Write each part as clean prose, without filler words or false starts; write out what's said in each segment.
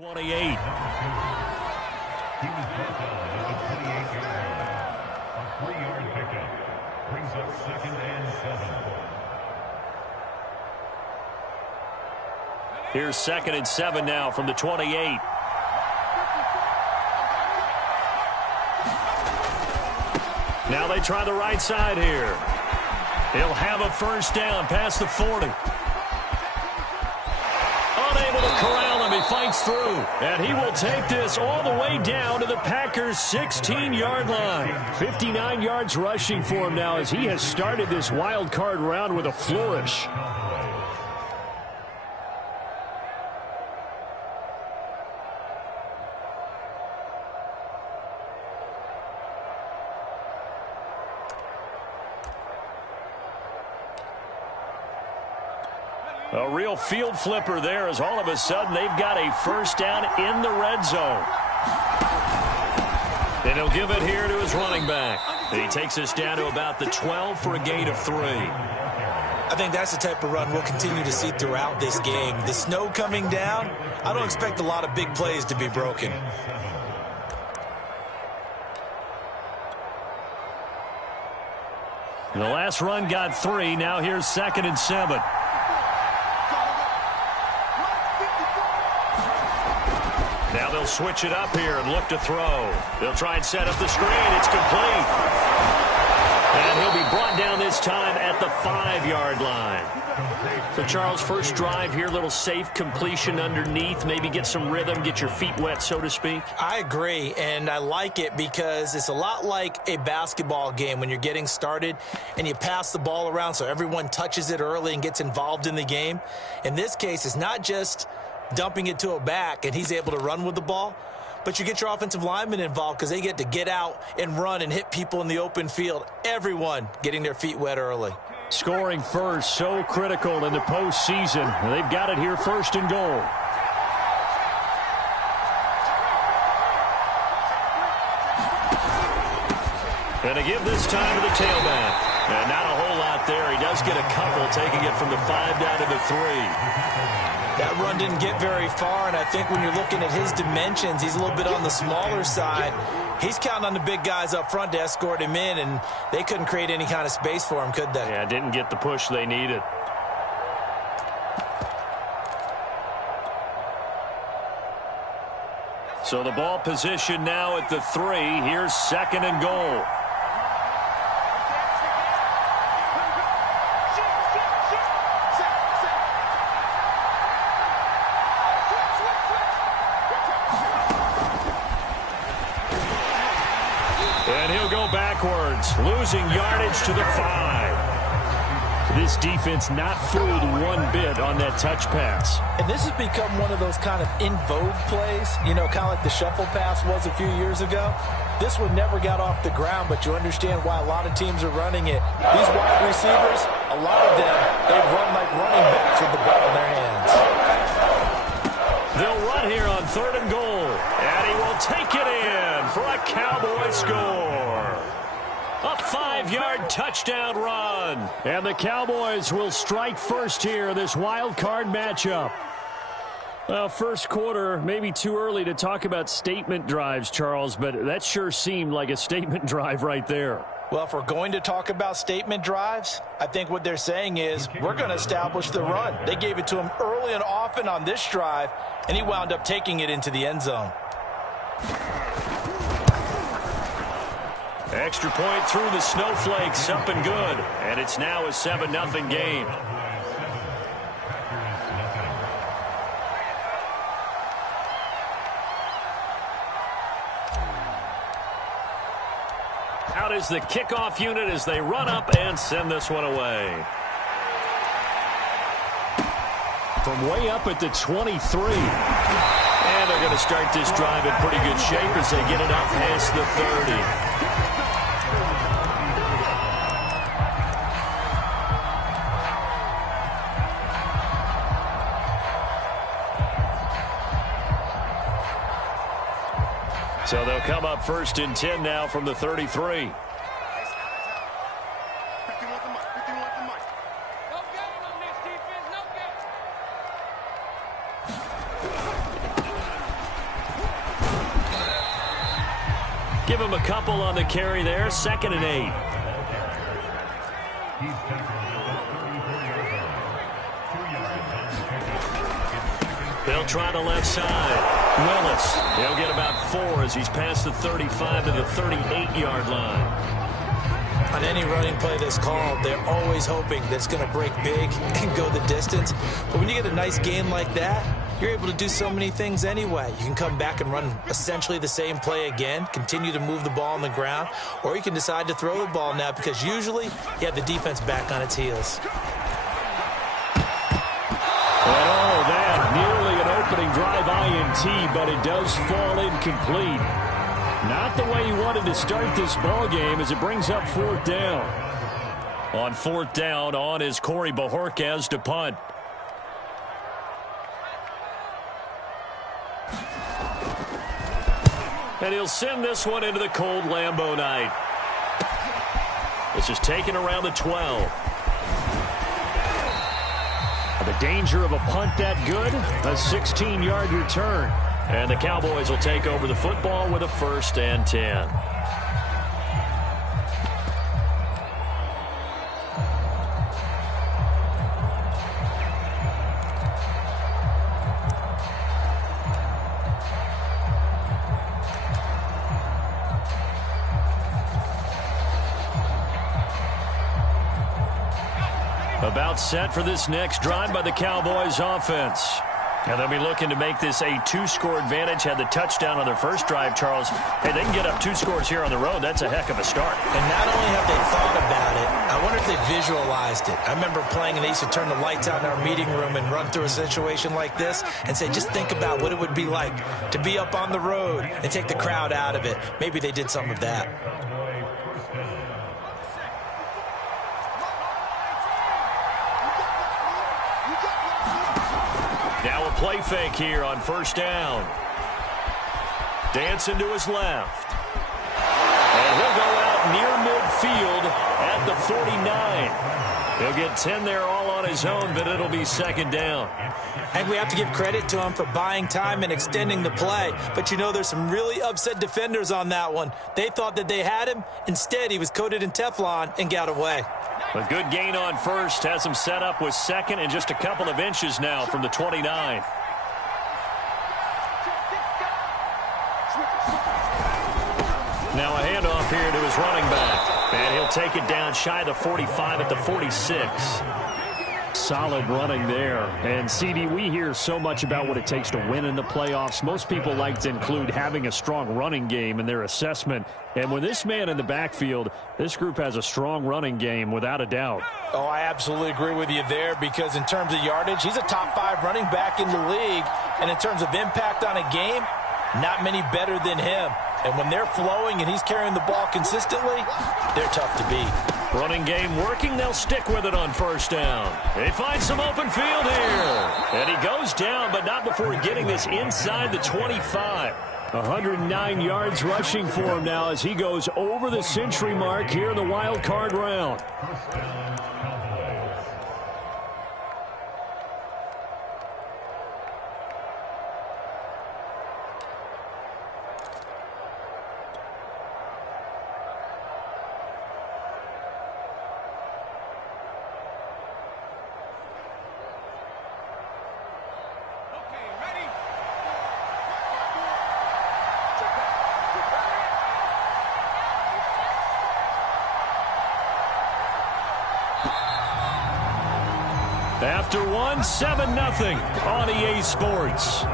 28. He was brought down at the 28-yard line. A 3-yard pickup brings up 2nd and 7. Here's 2nd and 7 now from the 28. Now they try the right side here. He'll have a first down past the 40. Unable to corral him. He fights through. And he will take this all the way down to the Packers' 16-yard line. 59 yards rushing for him now as he has started this wild card round with a flourish. A real field flipper there as all of a sudden they've got a first down in the red zone. And he'll give it here to his running back. And he takes us down to about the 12 for a gain of 3. I think that's the type of run we'll continue to see throughout this game. The snow coming down, I don't expect a lot of big plays to be broken. The last run got 3. Now here's 2nd and 7. Now they'll switch it up here and look to throw. They'll try and set up the screen. It's complete. And he'll be brought down this time at the 5-yard line. So, Charles, first drive here, little safe completion underneath. Maybe get some rhythm, get your feet wet, so to speak. I agree, and I like it because it's a lot like a basketball game when you're getting started and you pass the ball around so everyone touches it early and gets involved in the game. In this case, it's not just dumping it to a back and he's able to run with the ball, but you get your offensive linemen involved because they get to get out and run and hit people in the open field. Everyone getting their feet wet early. Scoring first, so critical in the postseason. They've got it here, 1st and goal. And to give this time to the tailback. And not a whole lot there. He does get a couple, taking it from the 5 down to the 3. That run didn't get very far, and I think when you're looking at his dimensions, he's a little bit on the smaller side. He's counting on the big guys up front to escort him in, and they couldn't create any kind of space for him, could they? Yeah, didn't get the push they needed. So the ball position now at the 3. Here's 2nd and goal. And he'll go backwards, losing yardage to the 5. This defense not fooled one bit on that touch pass. And this has become one of those kind of in vogue plays, you know, kind of like the shuffle pass was a few years ago. This one never got off the ground, but you understand why a lot of teams are running it. These wide receivers, a lot of them, they run like running backs with the ball in their hands. They'll run here on 3rd and goal, and he will take it in for a Cowboy score. A 5-yard touchdown run. And the Cowboys will strike first here, this wild card matchup. Well, first quarter, maybe too early to talk about statement drives, Charles, but that sure seemed like a statement drive right there. Well, if we're going to talk about statement drives, I think what they're saying is we're going to establish the run. They gave it to him early and often on this drive, and he wound up taking it into the end zone. Extra point through the snowflakes, up and good. And it's now a 7-0 game. Out is the kickoff unit as they run up and send this one away. From way up at the 23. And they're going to start this drive in pretty good shape as they get it up past the 30. So they'll come up 1st and 10 now from the 33. Give him a couple on the carry there. 2nd and 8. He's tackled at the 34-yard line. 2 yards on the pickup. They'll try the left side. Willis, he'll get about 4 as he's past the 35 to the 38-yard line. On any running play that's called, they're always hoping that it's going to break big and go the distance. But when you get a nice game like that, you're able to do so many things anyway. You can come back and run essentially the same play again, continue to move the ball on the ground, or you can decide to throw the ball now because usually you have the defense back on its heels. Oh, that nearly an opening drive INT, but it does fall incomplete. Not the way he wanted to start this ball game as it brings up 4th down. On 4th down, on is Corey Bojorquez to punt. And he'll send this one into the cold Lambeau night. This is taken around the 12. The danger of a punt that good, a 16-yard return. And the Cowboys will take over the football with a 1st and 10. About set for this next drive by the Cowboys offense. And they'll be looking to make this a 2-score advantage. Had the touchdown on their first drive, Charles. Hey, they can get up 2 scores here on the road. That's a heck of a start. And not only have they thought about it, I wonder if they visualized it. I remember playing and they used to turn the lights out in our meeting room and run through a situation like this and say, just think about what it would be like to be up on the road and take the crowd out of it. Maybe they did some of that. Now a play fake here on 1st down. Dancing to his left. And he'll go out near midfield at the 49. He'll get 10 there all on his own, but it'll be 2nd down. And we have to give credit to him for buying time and extending the play. But you know, there's some really upset defenders on that one. They thought that they had him. Instead, he was coated in Teflon and got away. A good gain on 1st has him set up with 2nd and just a couple of inches now from the 29. Now a handoff here to his running back. And he'll take it down shy of the 45 at the 46. Solid running there. And, CD, we hear so much about what it takes to win in the playoffs. Most people like to include having a strong running game in their assessment. And with this man in the backfield, this group has a strong running game without a doubt. Oh, I absolutely agree with you there because in terms of yardage, he's a top 5 running back in the league. And in terms of impact on a game, not many better than him. And when they're flowing and he's carrying the ball consistently, they're tough to beat. Running game working. They'll stick with it on 1st down. They find some open field here. And he goes down, but not before getting this inside the 25. 109 yards rushing for him now as he goes over the century mark here in the wild card round. After one, 7-0 on EA Sports.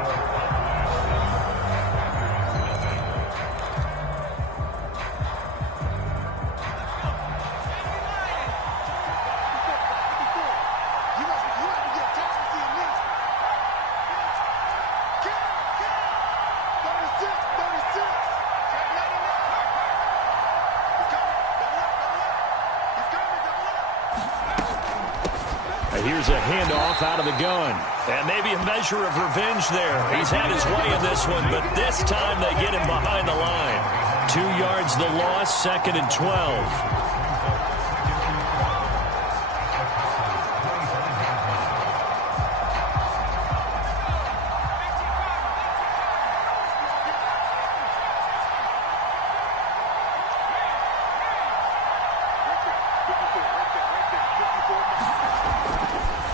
Here's a handoff out of the gun. And maybe a measure of revenge there. He's had his way in this one, but this time they get him behind the line. 2 yards the loss, 2nd and 12.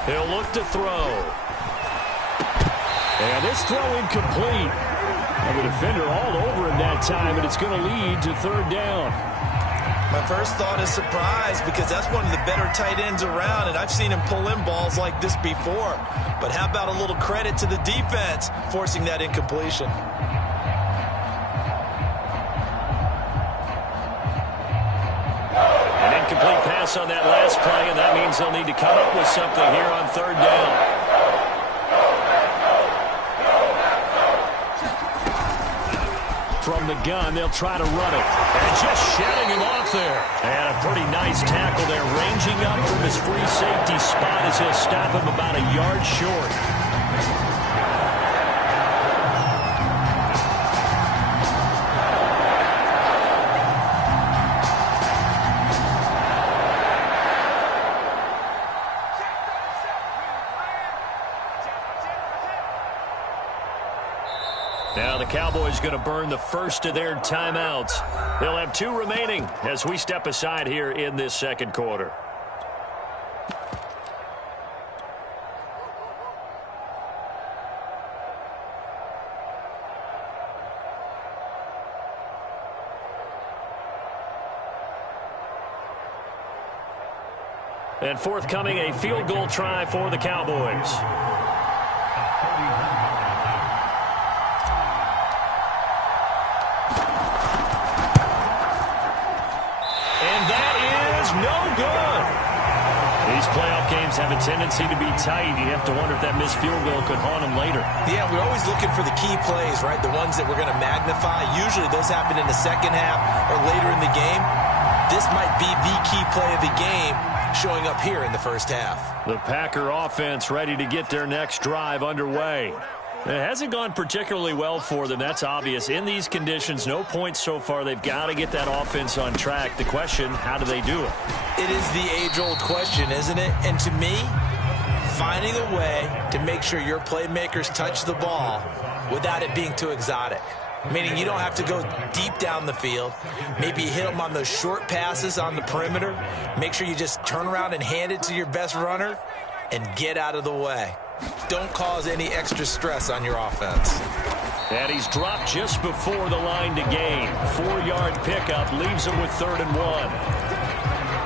He'll look to throw. And this throw incomplete. And the defender all over him that time, and it's going to lead to third down. My first thought is surprise, because that's one of the better tight ends around, and I've seen him pull in balls like this before. But how about a little credit to the defense forcing that incompletion? An incomplete pass on that last play, and that means they'll need to come up with something here on third down. From the gun, they'll try to run it. And just shedding him off there. And a pretty nice tackle there, ranging up from his free safety spot as he'll stop him about a yard short. Now the Cowboys going to burn the first of their timeouts. They'll have 2 remaining as we step aside here in this second quarter. And forthcoming, a field goal try for the Cowboys. Playoff games have a tendency to be tight. You have to wonder if that missed field goal could haunt them later. Yeah, we're always looking for the key plays, right? The ones that we're going to magnify. Usually those happen in the second half or later in the game. This might be the key play of the game showing up here in the first half. The Packer offense ready to get their next drive underway. It hasn't gone particularly well for them. That's obvious. In these conditions, no points so far. They've got to get that offense on track. The question, how do they do it? It is the age-old question, isn't it? And to me, finding a way to make sure your playmakers touch the ball without it being too exotic. Meaning you don't have to go deep down the field. Maybe you hit them on those short passes on the perimeter. Make sure you just turn around and hand it to your best runner and get out of the way. Don't cause any extra stress on your offense. And he's dropped just before the line to gain. 4-yard pickup leaves him with 3rd and 1.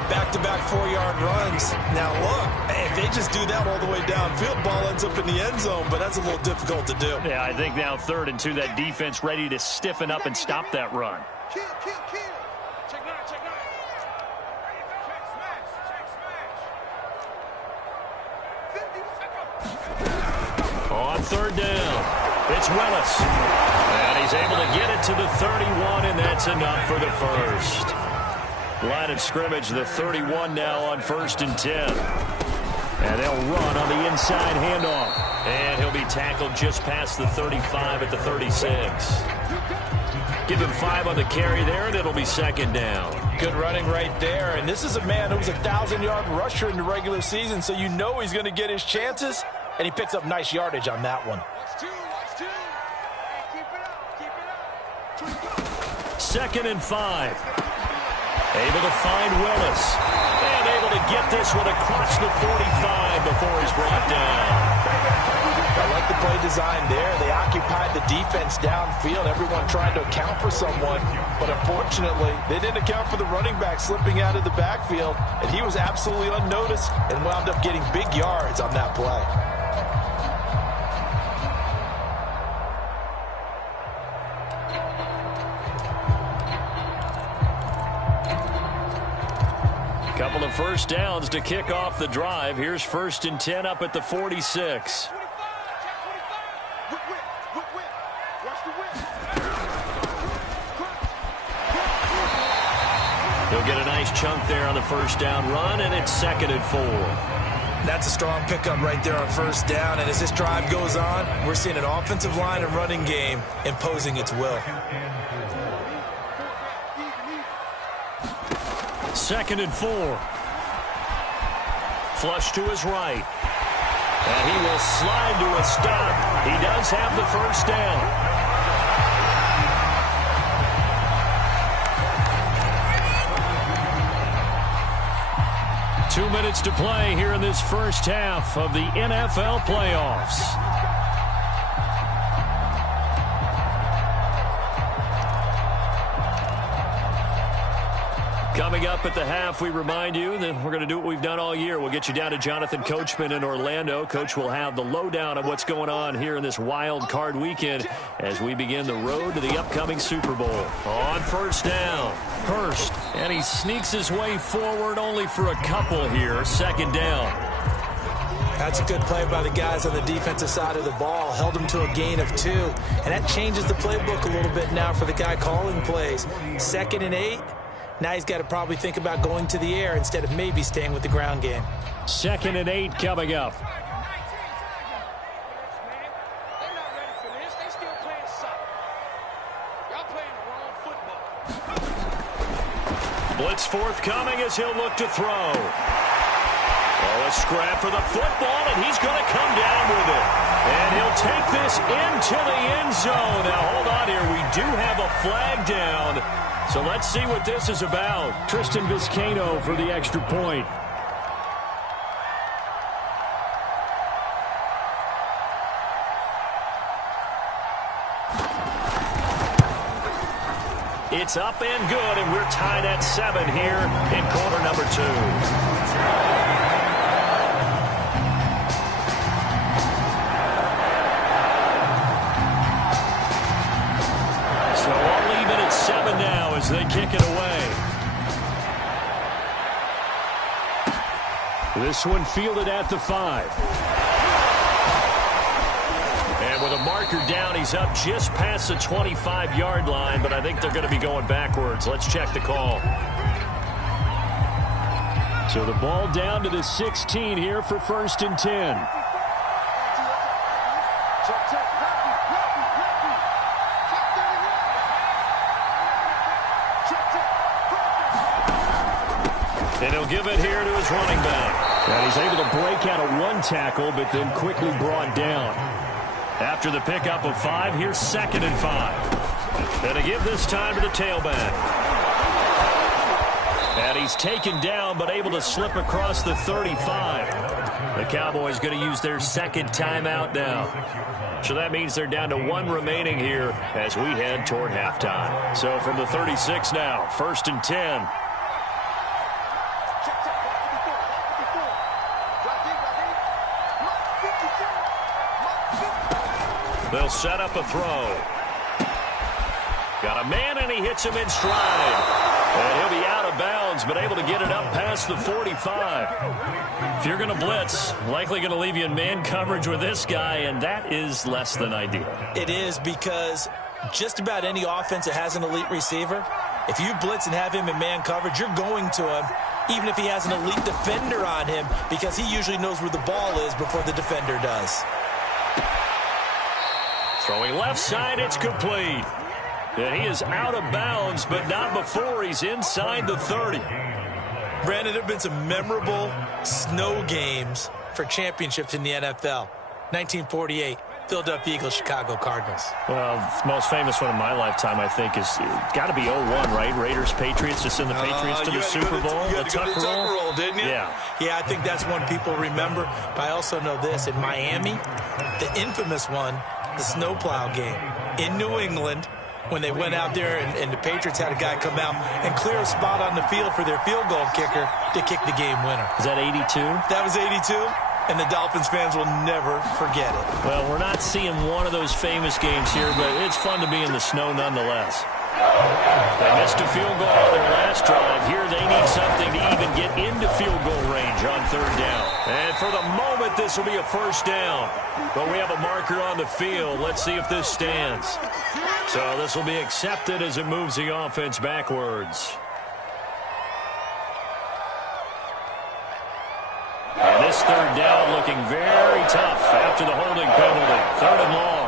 Back-to-back 4-yard runs. Now look, if they just do that all the way downfield, ball ends up in the end zone, but that's a little difficult to do. Yeah, I think now 3rd and 2, that defense ready to stiffen up and stop that run. On 3rd down, it's Willis. And he's able to get it to the 31, and that's enough for the first. Line of scrimmage, the 31 now on 1st and 10. And they'll run on the inside handoff. And he'll be tackled just past the 35 at the 36. Give him 5 on the carry there, and it'll be 2nd down. Good running right there. And this is a man who was a 1,000-yard rusher in the regular season, so you know he's going to get his chances. And he picks up nice yardage on that one. 2nd and 5. Able to find Willis. And able to get this one across the 45 before he's brought down. I like the play design there. They occupied the defense downfield. Everyone trying to account for someone. But unfortunately, they didn't account for the running back slipping out of the backfield. And he was absolutely unnoticed and wound up getting big yards on that play. Couple of first downs to kick off the drive. Here's 1st and 10 up at the 46. He'll get a nice chunk there on the first down run, and it's 2nd and 4. That's a strong pickup right there on 1st down, and as this drive goes on, we're seeing an offensive line and running game imposing its will. 2nd and 4. Flush to his right. And he will slide to a stop. He does have the first down. 2 minutes to play here in this first half of the NFL playoffs. Coming up at the half, we remind you that we're going to do what we've done all year. We'll get you down to Jonathan Coachman in Orlando. Coach will have the lowdown of what's going on here in this wild card weekend as we begin the road to the upcoming Super Bowl. On first down, Hurst, and he sneaks his way forward only for a couple here. Second down. That's a good play by the guys on the defensive side of the ball. Held them to a gain of 2. And that changes the playbook a little bit now for the guy calling plays. 2nd and 8. Now he's got to probably think about going to the air instead of maybe staying with the ground game. 2nd and 8 coming up. Blitz forthcoming as he'll look to throw. Oh, a scrap for the football, and he's going to come down with it. And he'll take this into the end zone. Now, hold on here. We do have a flag down. So let's see what this is about. Tristan Vizcaino for the extra point. It's up and good, and we're tied at 7 here in quarter number 2. So all even at 7 now as they kick it away. This one fielded at the 5. And with a marker down, he's up just past the 25-yard line, but I think they're going to be going backwards. Let's check the call. So the ball down to the 16 here for 1st and 10. And he'll give it here to his running back. And he's able to break out of 1 tackle, but then quickly brought down. After the pickup of 5, here's 2nd and 5. And to give this time to the tailback. And he's taken down, but able to slip across the 35. The Cowboys going to use their 2nd timeout now. So that means they're down to 1 remaining here as we head toward halftime. So from the 36 now, 1st and 10. They'll set up a throw. Got a man, and he hits him in stride. And he'll be out of bounds, but able to get it up past the 45. If you're going to blitz, likely going to leave you in man coverage with this guy, and that is less than ideal. It is, because just about any offense that has an elite receiver, if you blitz and have him in man coverage, you're going to him, even if he has an elite defender on him, because he usually knows where the ball is before the defender does. Throwing left side, it's complete. And he is out of bounds, but not before he's inside the 30. Brandon, there have been some memorable snow games for championships in the NFL. 1948, Philadelphia Eagles, Chicago Cardinals. Well, the most famous one of my lifetime, I think, is got to be 01, right? Raiders, Patriots, to send the Patriots to the Super Bowl. You had to go to the Tucker roll, didn't you? Yeah. Yeah, I think that's one people remember. But I also know this. In Miami, the infamous one, the snowplow game in New England, when they went out there and the Patriots had a guy come out and clear a spot on the field for their field goal kicker to kick the game winner. Is that 82? That was 82, and the Dolphins fans will never forget it. Well, we're not seeing one of those famous games here, but it's fun to be in the snow nonetheless. They missed a field goal on their last drive. Here they need something to even get into field goal range on 3rd down. And for the moment, this will be a 1st down. But we have a marker on the field. Let's see if this stands. So this will be accepted as it moves the offense backwards. And this 3rd down looking very tough after the holding penalty. 3rd and long.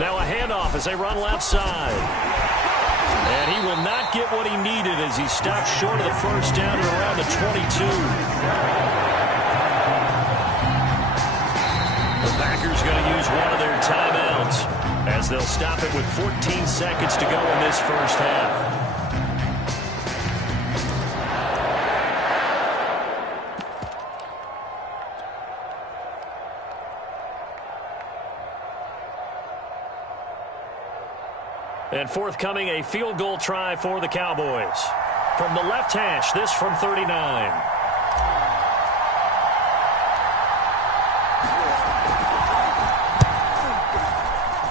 Now a handoff as they run left side. And he will not get what he needed as he stopped short of the 1st down at around the 22. The Packers going to use one of their timeouts as they'll stop it with 14 seconds to go in this 1st half. And forthcoming, a field goal try for the Cowboys. From the left hash, this from 39.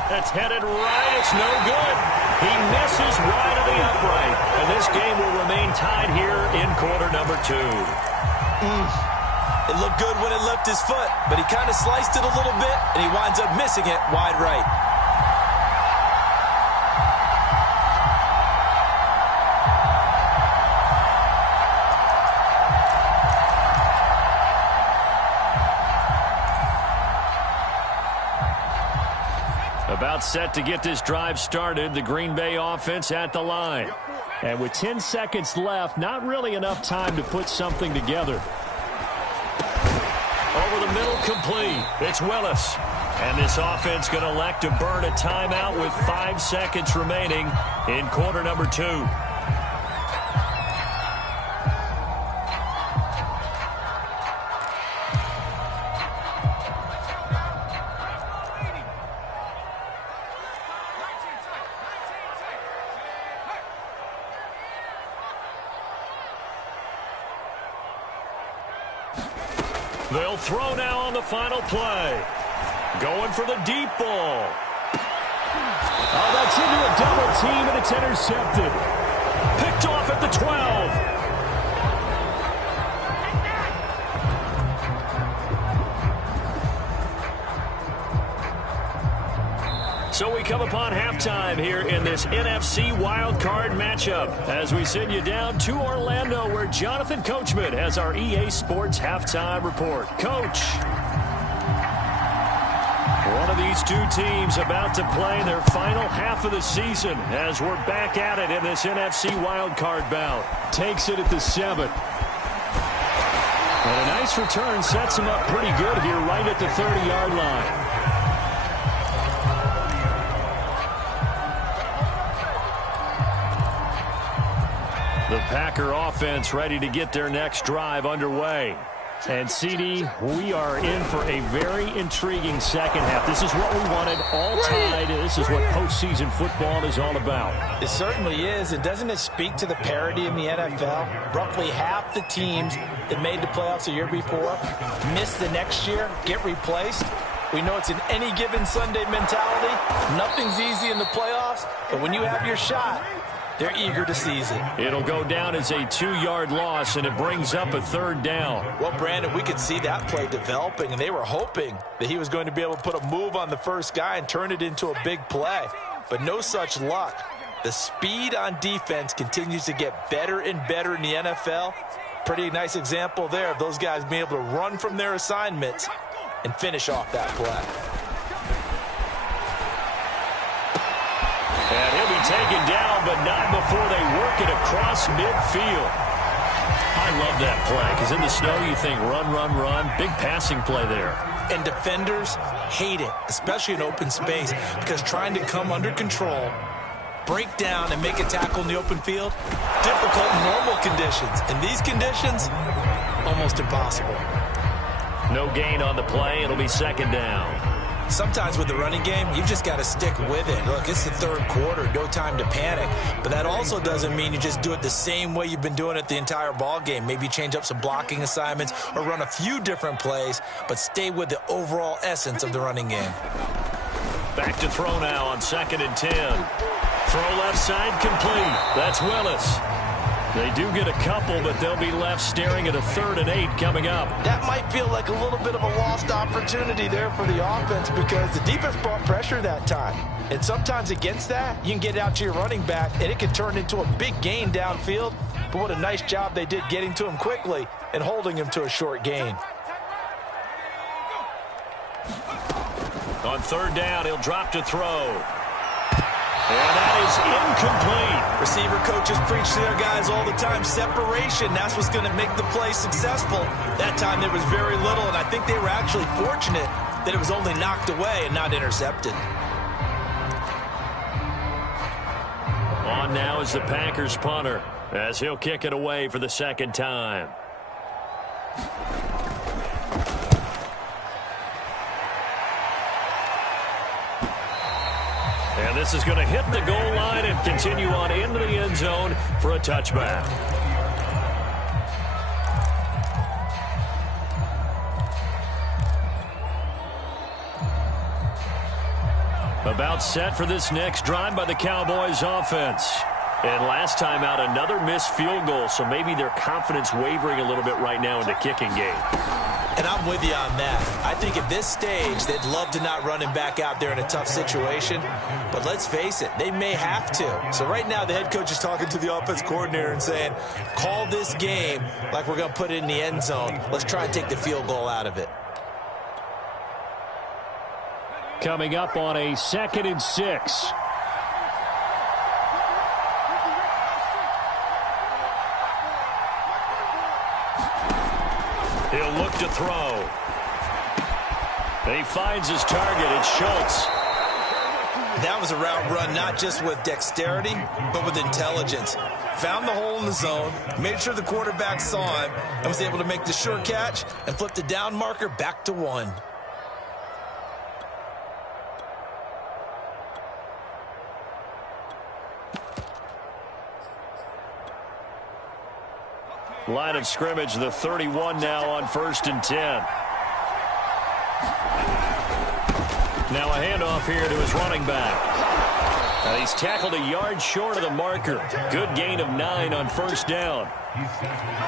That's headed right. It's no good. He misses wide of the upright. And this game will remain tied here in quarter number 2. It looked good when it left his foot, but he kind of sliced it a little bit, and he winds up missing it wide right. About set to get this drive started, the Green Bay offense at the line. And with 10 seconds left, not really enough time to put something together. Over the middle, complete. It's Willis. And this offense going to elect to burn a timeout with 5 seconds remaining in quarter number 2. They'll throw now on the final play. Going for the deep ball. Oh, that's into a double team, and it's intercepted. Picked off at the 12. So we come upon halftime here in this NFC wildcard matchup as we send you down to Orlando where Jonathan Coachman has our EA Sports halftime report. Coach, one of these two teams about to play their final half of the season as we're back at it in this NFC wildcard bout. Takes it at the 7th. And a nice return sets him up pretty good here right at the 30-yard line. The Packer offense ready to get their next drive underway. And, CD, we are in for a very intriguing second half. This is what we wanted, all tied. This is what postseason football is all about. It certainly is. And doesn't it speak to the parity in the NFL? Roughly half the teams that made the playoffs the year before miss the next year, get replaced. We know it's an any given Sunday mentality. Nothing's easy in the playoffs, but when you have your shot, they're eager to seize it. It'll go down as a 2-yard loss, and it brings up a 3rd down. Well, Brandon, we could see that play developing, and they were hoping that he was going to be able to put a move on the first guy and turn it into a big play. But no such luck. The speed on defense continues to get better and better in the NFL. Pretty nice example there of those guys being able to run from their assignments and finish off that play. And he'll be taken down, but not before they work it across midfield. I love that play, because in the snow you think run, run, run. Big passing play there. And defenders hate it, especially in open space, because trying to come under control, break down, and make a tackle in the open field, difficult in normal conditions. In these conditions, almost impossible. No gain on the play. It'll be 2nd down. Sometimes with the running game, you've just got to stick with it. Look, it's the 3rd quarter, no time to panic. But that also doesn't mean you just do it the same way you've been doing it the entire ball game. Maybe change up some blocking assignments or run a few different plays, but stay with the overall essence of the running game. Back to throw now on 2nd and 10. Throw left side complete. That's Willis. They do get a couple, but they'll be left staring at a 3rd and 8 coming up. That might feel like a little bit of a lost opportunity there for the offense because the defense brought pressure that time. And sometimes against that, you can get out to your running back, and it can turn into a big gain downfield. But what a nice job they did getting to him quickly and holding him to a short gain. On 3rd down, he'll drop to throw. And that is incomplete. Receiver coaches preach to their guys all the time. Separation, that's what's going to make the play successful. That time there was very little, and I think they were actually fortunate that it was only knocked away and not intercepted. On now is the Packers punter as he'll kick it away for the 2nd time. And this is going to hit the goal line and continue on into the end zone for a touchback. About set for this next drive by the Cowboys offense. And last time out, another missed field goal, so maybe their confidence wavering a little bit right now in the kicking game. And I'm with you on that. I think at this stage, they'd love to not run him back out there in a tough situation. But let's face it, they may have to. So right now, the head coach is talking to the offense coordinator and saying, call this game like we're going to put it in the end zone. Let's try and take the field goal out of it. Coming up on a 2nd and 6. He'll look to throw. And he finds his target. It's Schultz. That was a route run not just with dexterity, but with intelligence. Found the hole in the zone, made sure the quarterback saw him, and was able to make the sure catch and flip the down marker back to 1. Line of scrimmage, the 31 now on 1st and 10. Now a handoff here to his running back. And he's tackled a yard short of the marker. Good gain of 9 on 1st down.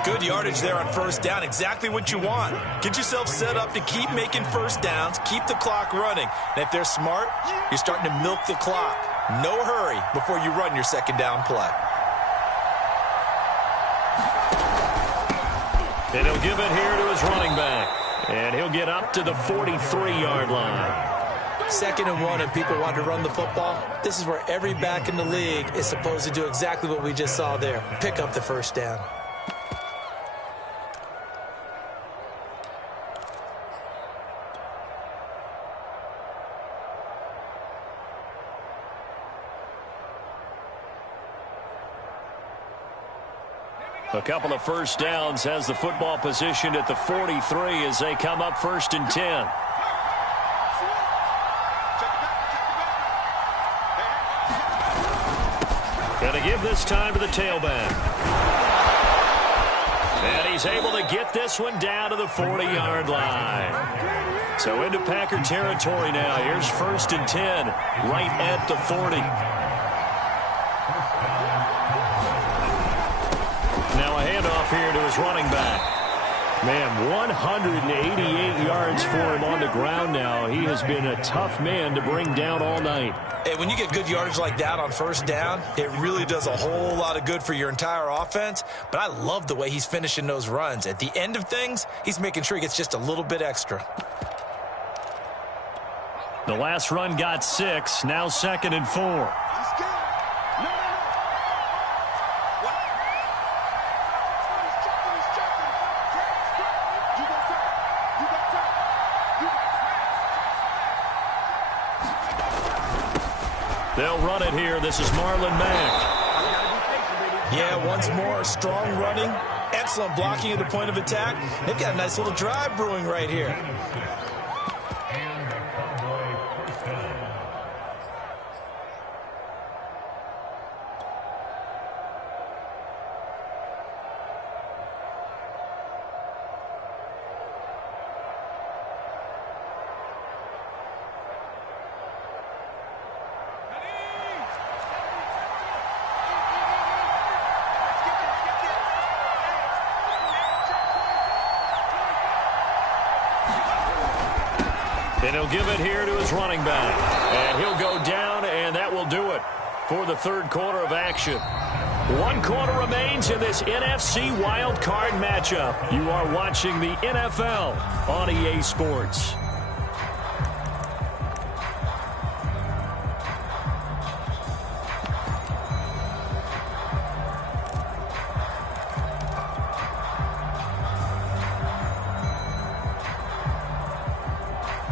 Good yardage there on 1st down. Exactly what you want. Get yourself set up to keep making 1st downs, keep the clock running. And if they're smart, you're starting to milk the clock. No hurry before you run your 2nd down play. And he'll give it here to his running back. And he'll get up to the 43-yard line. 2nd and 1, and people want to run the football. This is where every back in the league is supposed to do exactly what we just saw there. Pick up the 1st down. A couple of 1st downs has the football positioned at the 43 as they come up 1st and 10. Going to give this time to the tailback. And he's able to get this one down to the 40-yard line. So into Packer territory now. Here's 1st and 10 right at the 40. Now a handoff here to his running back. Man, 188 yards for him on the ground now. He has been a tough man to bring down all night. Hey, when you get good yardage like that on 1st down, it really does a whole lot of good for your entire offense. But I love the way he's finishing those runs. At the end of things, he's making sure he gets just a little bit extra. The last run got 6. Now 2nd and 4. They'll run it here. This is Marlon Mack. Yeah, once more, strong running, excellent blocking at the point of attack. They've got a nice little drive brewing right here. And he'll give it here to his running back. And he'll go down, and that will do it for the 3rd quarter of action. 1 quarter remains in this NFC Wild Card matchup. You are watching the NFL on EA Sports.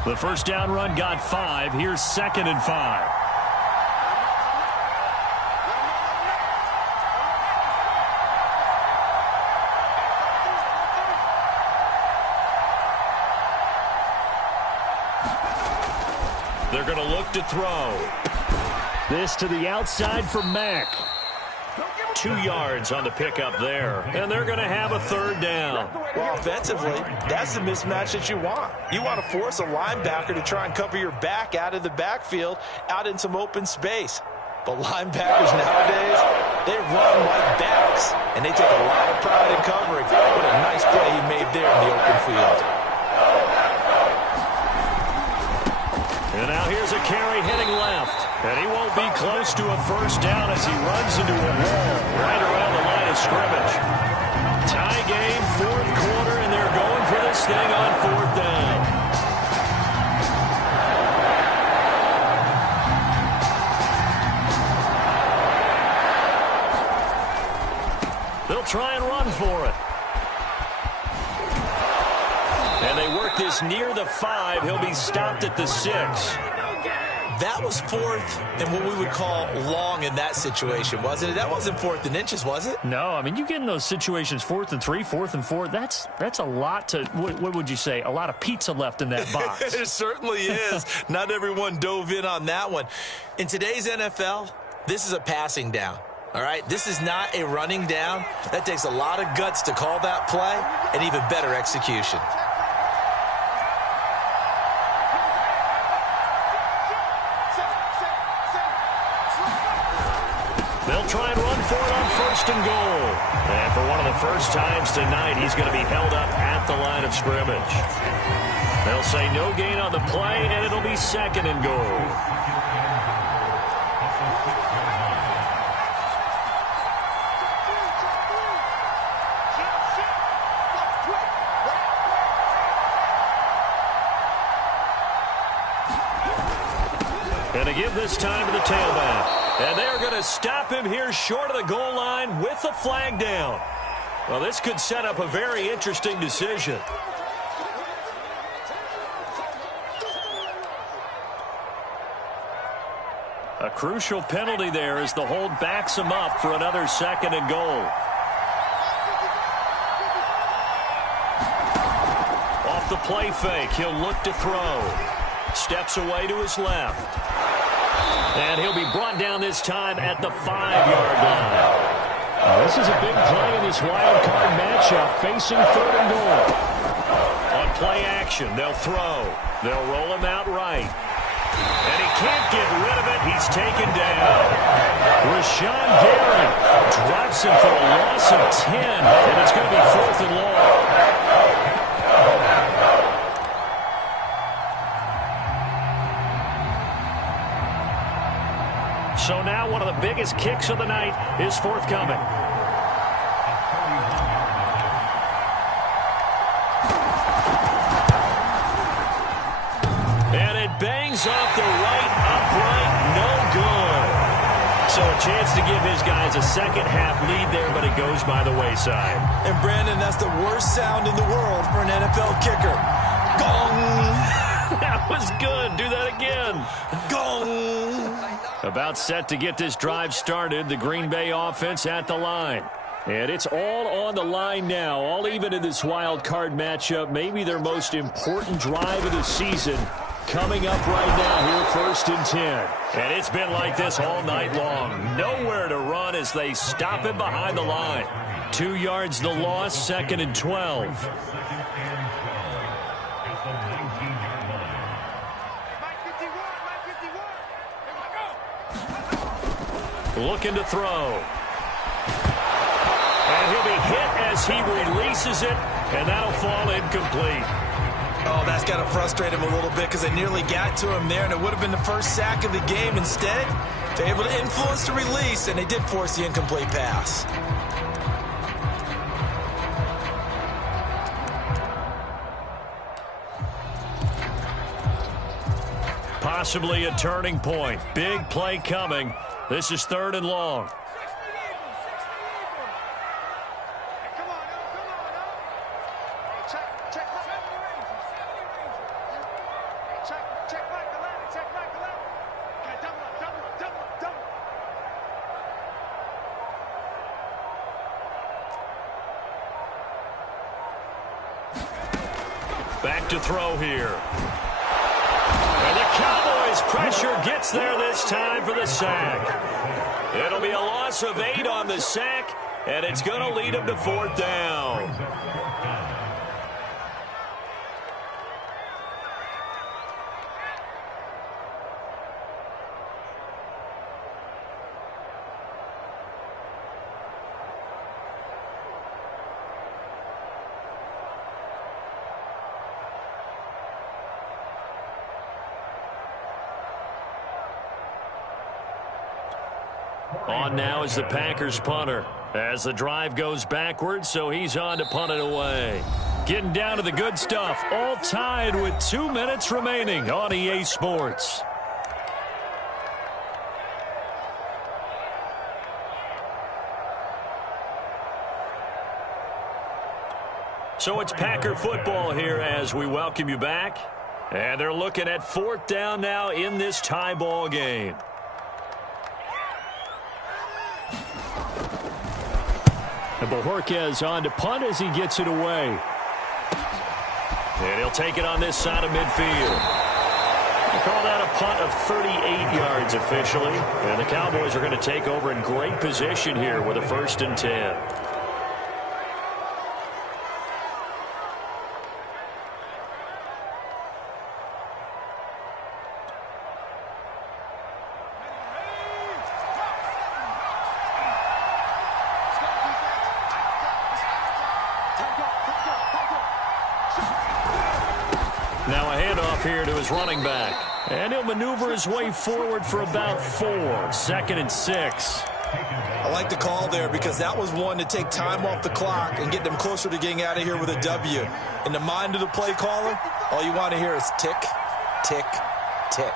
The 1st down run got 5. Here's 2nd and 5. They're going to look to throw. This to the outside for Mack. 2 yards on the pickup there. And they're going to have a third down. Well, offensively, that's the mismatch that you want. You want to force a linebacker to try and cover your back out of the backfield, out in some open space. But linebackers nowadays, they run like backs, and they take a lot of pride in covering. What a nice play he made there in the open field. And now here's a carry heading left. And he won't be close to a first down as he runs into a wall right around the line of scrimmage. Tie game, fourth quarter, and they're going for this thing on fourth down. They'll try and run for it. And they work this near the 5. He'll be stopped at the 6. That was fourth and what we would call long in that situation, wasn't it? That wasn't fourth and inches, was it? No, I mean, you get in those situations, 4th and 3, 4th and 4. That's a lot to, what would you say, a lot of pizza left in that box. It certainly is. Not everyone dove in on that one. In today's NFL, this is a passing down. All right, this is not a running down. That takes a lot of guts to call that play and even better execution. They'll try and run for it on first and goal. And for one of the first times tonight, he's going to be held up at the line of scrimmage. They'll say no gain on the play, and it'll be second and goal. And to give this time to the tailback. And they are going to stop him here short of the goal line with the flag down. Well, this could set up a very interesting decision. A crucial penalty there as the hold backs him up for another second and goal. Off the play fake, he'll look to throw. Steps away to his left. And he'll be brought down this time at the 5-yard line. This is a big play in this wild card matchup, facing third and goal. On play action, they'll throw. They'll roll him out right. And he can't get rid of it. He's taken down. Rashawn Gary drops him for a loss of 10, and it's going to be fourth and long. So now one of the biggest kicks of the night is forthcoming. And it bangs off the right upright, no good. So a chance to give his guys a second-half lead there, but it goes by the wayside. And, Brandon, that's the worst sound in the world for an NFL kicker. Gong! That was good. Do that again. Gong! About set to get this drive started, the Green Bay offense at the line. And it's all on the line now, all even in this wild card matchup. Maybe their most important drive of the season coming up right now here, first and 10. And it's been like this all night long. Nowhere to run as they stop him behind the line. 2 yards the loss, second and 12. Looking to throw. And he'll be hit as he releases it, and that'll fall incomplete. Oh, that's got to frustrate him a little bit because they nearly got to him there, and it would have been the first sack of the game. Instead, they're able to influence the release, and they did force the incomplete pass. Possibly a turning point. Big play coming. This is third and long. Back to throw here. And they're Cowboys pressure gets there this time for the sack. It'll be a loss of 8 on the sack, and it's going to lead them to 4th down. On now is the Packers punter as the drive goes backwards, so he's on to punt it away. Getting down to the good stuff, all tied with 2 minutes remaining on EA Sports. So it's Packer football here as we welcome you back. And they're looking at 4th down now in this tie ball game. And Bojorquez on to punt as he gets it away. And he'll take it on this side of midfield. They call that a punt of 38 yards officially. And the Cowboys are going to take over in great position here with a 1st and 10. Now a handoff here to his running back. And he'll maneuver his way forward for about 4. 2nd and 6. I like the call there because that was one to take time off the clock and get them closer to getting out of here with a W. In the mind of the play caller, all you want to hear is tick, tick, tick.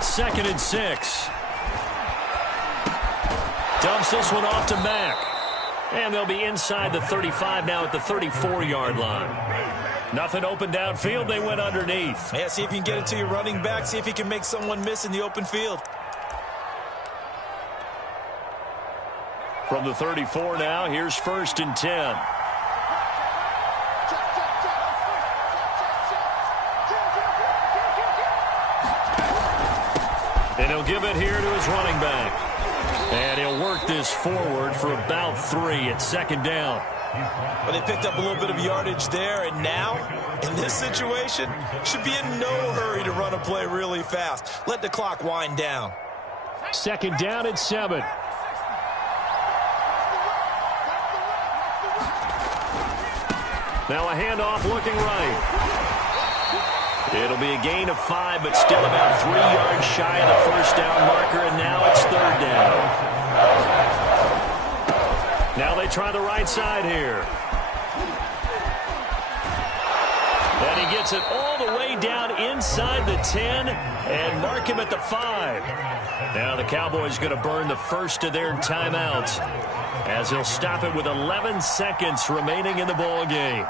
2nd and 6. Dumps this one off to Mack. And they'll be inside the 35 now at the 34-yard line. Nothing open downfield. They went underneath. Yeah, see if you can get it to your running back. See if you can make someone miss in the open field. From the 34 now, here's 1st and 10. And he'll give it here to his running back. And he'll work this forward for about 3 at 2nd down. Well, they picked up a little bit of yardage there, and now, in this situation, should be in no hurry to run a play really fast. Let the clock wind down. 2nd down at 7. Now a handoff looking right. It'll be a gain of 5, but still about 3 yards shy of the 1st down marker, and now it's 3rd down. Now they try the right side here. And he gets it all the way down inside the 10 and mark him at the 5. Now the Cowboys going to burn the first of their timeouts as they'll stop it with 11 seconds remaining in the ball game.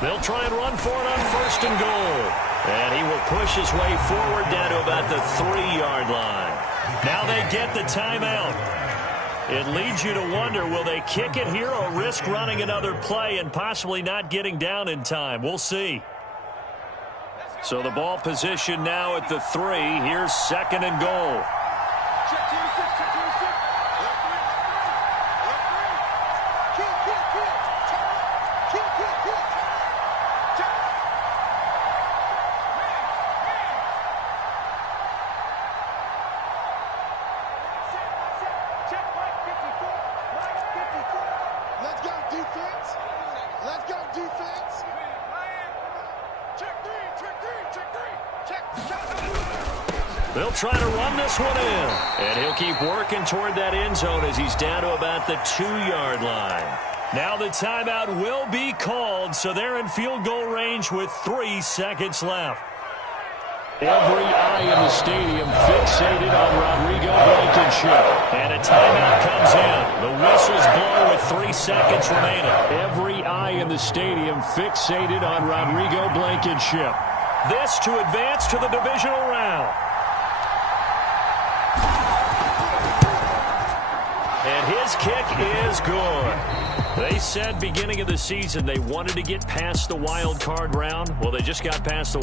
They'll try and run for it on 1st and goal. And he will push his way forward down to about the 3-yard line. Now they get the timeout. It leads you to wonder, will they kick it here or risk running another play and possibly not getting down in time? We'll see. So the ball position now at the 3. Here's 2nd and goal. They'll try to run this one in. And he'll keep working toward that end zone as he's down to about the 2-yard line. Now the timeout will be called, so they're in field goal range with 3 seconds left. Every eye in the stadium fixated on Rodrigo Blankenship. And a timeout comes in. The whistles blow with 3 seconds remaining. Every eye in the stadium fixated on Rodrigo Blankenship. This to advance to the divisional round. And his kick is good. They said beginning of the season they wanted to get past the wild card round. Well, they just got past the